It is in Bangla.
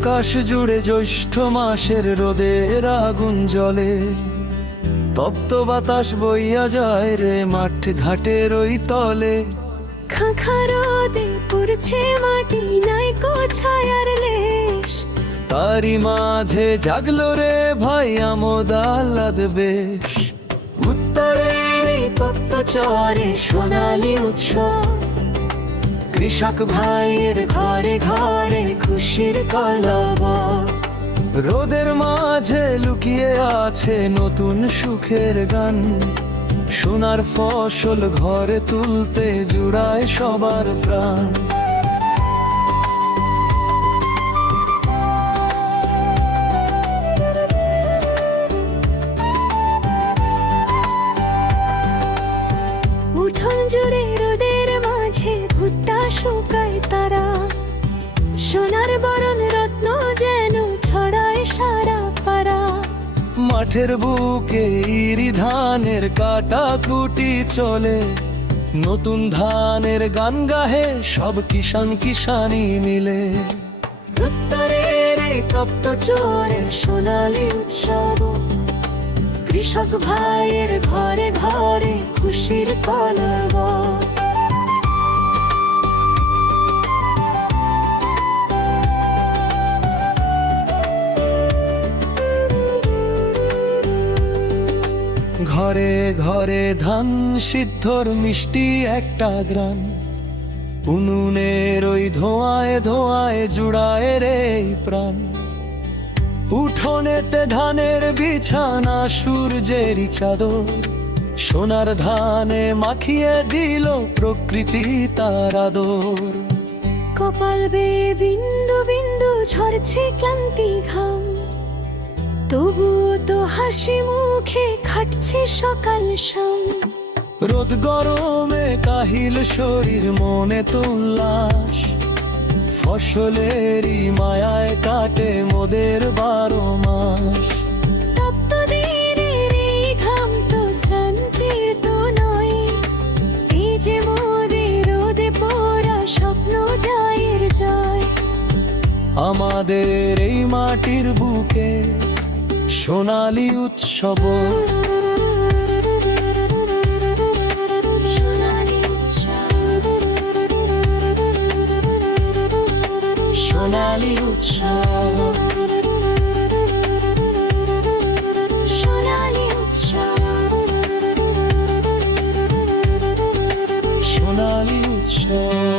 আকাশ জুড়ে জ্যৈষ্ঠ মাসের রোদের আগুন জ্বলে, তপ্ত বাতাস বইয়া যায় রে মাঠ ঘাটের ওই তলে। খাঁখা রোদে পড়ছে মাটি, নাই কো ছায়ার লেশ। তারি মাঝে জাগলো রে ভাই আমোদ আহ্লাদ বেশ। উত্তরের এই তপ্ত চরে সোনালী উৎসব, কৃষক ভাইয়ের ঘরে ঘরে খুশির কলবর। রোদের মাঝে লুকিয়ে আছে নতুন সুখের গান, সোনার ফসল ঘরে তুলতে জুড়ায় সবার প্রাণ। উঠোন জুড়ে রোদের মাঝে ভুট্টা শুকায় তারা, সোনার বরণ রত্ন যেন ছড়ায় সারা পাড়া। মাঠের বুকে ইরি ধানের কাটা কুটি চলে, নতুন ধানের গান গাহে সব কিষান কিষানি মিলে। উত্তরের এই তপ্ত চরে সোনালী উৎসব, কৃষক ভাইয়ের ঘরে ঘরে খুশির কলবর। ঘরে ঘরে ধান সিদ্ধর মিষ্টি একটা গ্রাম, উনুনের ওই ধোঁয়ায় ধোঁয়ায় জুড়ায় রে এই প্রাণ। উঠোনেতে ধানের বিছানা সূর্যেরই চাদর, সোনার ধানে মাখিয়ে দিল প্রকৃতি তার আদর। কপাল বেয়ে বিন্দু বিন্দু ঝরছে ক্লান্তি ঘাম, তবুও তো হাসি মুখে খাটছে সকাল শাম। রোদ গরমে কাহিল শরীর মনে তো উল্লাস, ফসলেরই মায়ায় কাটে মোদের 12 মাস। তপ্ত দিনের এই ঘাম তো শ্রান্তির তো নয়, এই যে মোদের রোদে পোড়া স্বপ্ন জয়ের জয়। আমাদের এই মাটির বুকে সোনালী উৎসব, সোনালী উৎসব, সোনালী উৎসব, সোনালী উৎসব, সোনালী উৎসব।